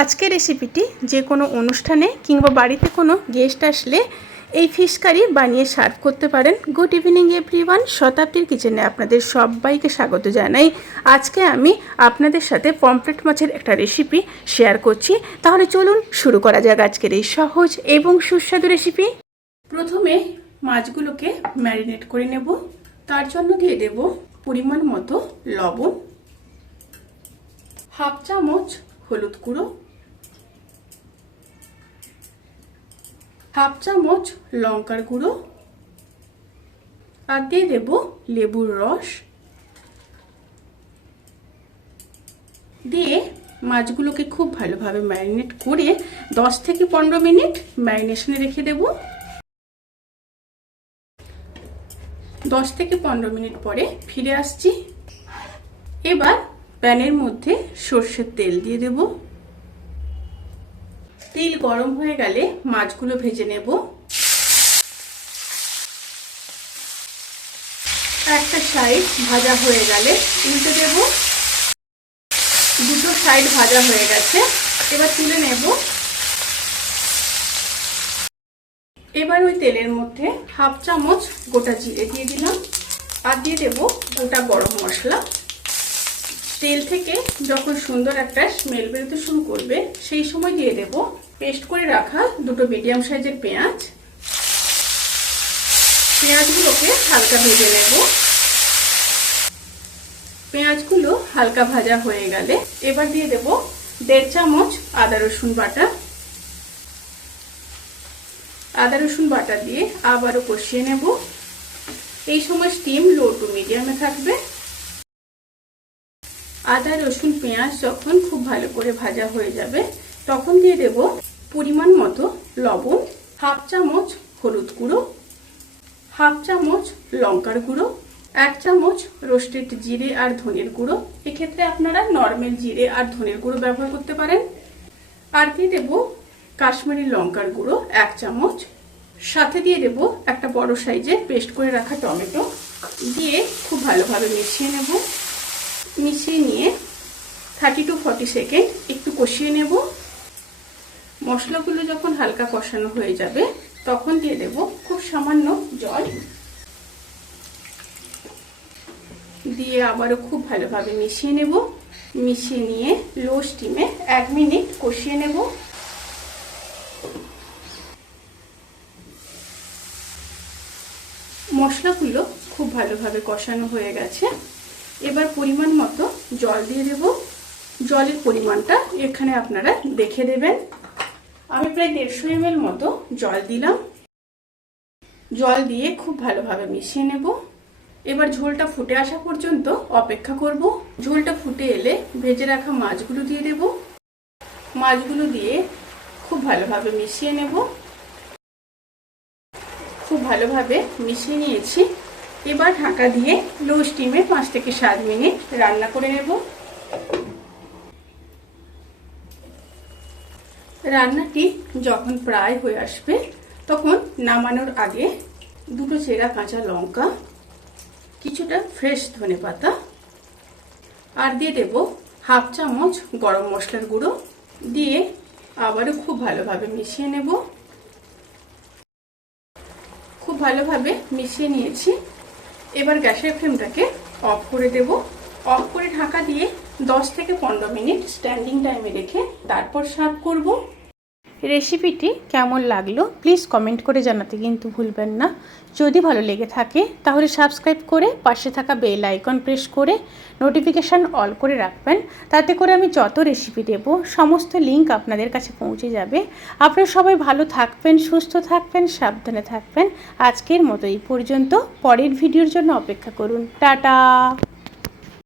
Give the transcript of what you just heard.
আজকের রেসিপিটি যে কোনো অনুষ্ঠানে কিংবা বাড়িতে কোনো গেস্ট আসলে এই ফিশ কারি বানিয়ে সার্ভ করতে পারেন। গুড ইভিনিং এভরিওয়ান, শতাব্দীর কিচেনে আপনাদের সবাইকে স্বাগত জানাই। আজকে আমি আপনাদের সাথে পমফ্রেট মাছের একটা রেসিপি শেয়ার করছি। তাহলে চলুন শুরু করা যাক আজকের এই সহজ এবং সুস্বাদু রেসিপি। প্রথমে মাছগুলোকে ম্যারিনেট করে নেব। তার জন্য দিয়ে দেব পরিমাণ মতো লবণ, হাফ চামচ হলুদ গুঁড়ো, হাফ চামচ লঙ্কার গুঁড়ো, আর দিয়ে দেব লেবুর রস। দিয়ে মাছগুলোকে খুব ভালোভাবে ম্যারিনেট করে 10 থেকে 15 মিনিট ম্যারিনেশনে রেখে দেব। 10 থেকে 15 মিনিট পরে ফিরে আসছি। এবার প্যানের মধ্যে সর্ষের তেল দিয়ে দেব। তেল গরম হয়ে গেলে মাছগুলো ভেজে নেব। একটা সাইড ভাজা হয়ে গেলে উল্টে দেব। দুটো সাইড ভাজা হয়ে গেছে, এবার তুলে নেব। এবার ওই তেলের মধ্যে হাফ চামচ গোটা জিরে দিয়ে দিলাম, আর দিয়ে দেব গোটা গরম মশলা। তেল থেকে যখন সুন্দর একটা স্মেল বেরোতে শুরু করবে সেই সময় দিয়ে দেব পেস্ট করে রাখা দুটো মিডিয়াম সাইজের পেঁয়াজ। পেঁয়াজগুলোকে হালকা ভেজে নেব। পেঁয়াজগুলো হালকা ভাজা হয়ে গেলে এবার দিয়ে দেব 1.5 চামচ আদা রসুন বাটা। আদা রসুন বাটা দিয়ে আবারও কষিয়ে নেব। এই সময় স্টিম লো টু মিডিয়ামে থাকবে। আদা রসুন পেঁয়াজ যখন খুব ভালো করে ভাজা হয়ে যাবে তখন দিয়ে দেব পরিমাণ মতো লবণ, হাফ চামচ হলুদ গুঁড়ো, হাফ চামচ লঙ্কার গুঁড়ো, 1 চামচ রোস্টেড জিরে আর ধনের গুঁড়ো। এক্ষেত্রে আপনারা নর্মাল জিরে আর ধনের গুঁড়ো ব্যবহার করতে পারেন। আর দিয়ে দেব কাশ্মীরি লঙ্কার গুঁড়ো 1 চামচ। সাথে দিয়ে দেব একটা বড় সাইজের পেস্ট করে রাখা টমেটো। দিয়ে খুব ভালোভাবে মিশিয়ে নেব। মিশিয়ে নিয়ে 30 to 40 সেকেন্ড একটু কষিয়ে নেব। মশলাগুলো যখন হালকা কষানো হয়ে যাবে তখন দিয়ে দেব খুব সামান্য জল। দিয়ে আবারও খুব ভালোভাবে মিশিয়ে নেব। মিশিয়ে নিয়ে লো স্টিমে 1 মিনিট কষিয়ে নেব। মশলাগুলো খুব ভালোভাবে কষানো হয়ে গেছে। এবার পরিমাণ মতো জল দিয়ে দেব। জলের পরিমাণটা এখানে আপনারা দেখে দেবেন। আমি প্রায় 150 ml মতো জল দিলাম। জল দিয়ে খুব ভালোভাবে মিশিয়ে নেব। এবার ঝোলটা ফুটে আসা পর্যন্ত অপেক্ষা করব। ঝোলটা ফুটে এলে ভেজে রাখা মাছগুলো দিয়ে দেব। মাছগুলো দিয়ে খুব ভালোভাবে মিশিয়ে নেব। খুব ভালোভাবে মিশিয়ে নিয়েছি। এবার ঢাকা দিয়ে লো স্টিমে 5 থেকে 7 মিনিট রান্না করে নেব। রান্নাটি যখন প্রায় হয়ে আসবে তখন নামানোর আগে দুটো চেরা কাঁচা লঙ্কা, কিছুটা ফ্রেশ ধনেপাতা, আর দিয়ে দেব হাফ চামচ গরম মশলার গুঁড়ো। দিয়ে আবারও খুব ভালোভাবে মিশিয়ে নেব। খুব ভালোভাবে মিশিয়ে নিয়েছি। এবার গ্যাসের ফ্লেমটাকে অফ করে দেব। অফ করে ঢাকা দিয়ে 10 থেকে 15 মিনিট স্ট্যান্ডিং টাইমে রেখে তারপর সার্ভ করব। রেসিপিটি কেমন লাগলো প্লিজ কমেন্ট করে জানাতে কিন্তু ভুলবেন না। যদি ভালো লেগে থাকে তাহলে সাবস্ক্রাইব করে পাশে থাকা বেল আইকন প্রেস করে নোটিফিকেশান অল করে রাখবেন। তাতে করে আমি যত রেসিপি দেব সমস্ত লিংক আপনাদের কাছে পৌঁছে যাবে। আপনারা সবাই ভালো থাকবেন, সুস্থ থাকবেন, সাবধানে থাকবেন। আজকের মতো এই পর্যন্ত। পরের ভিডিওর জন্য অপেক্ষা করুন। টাটা।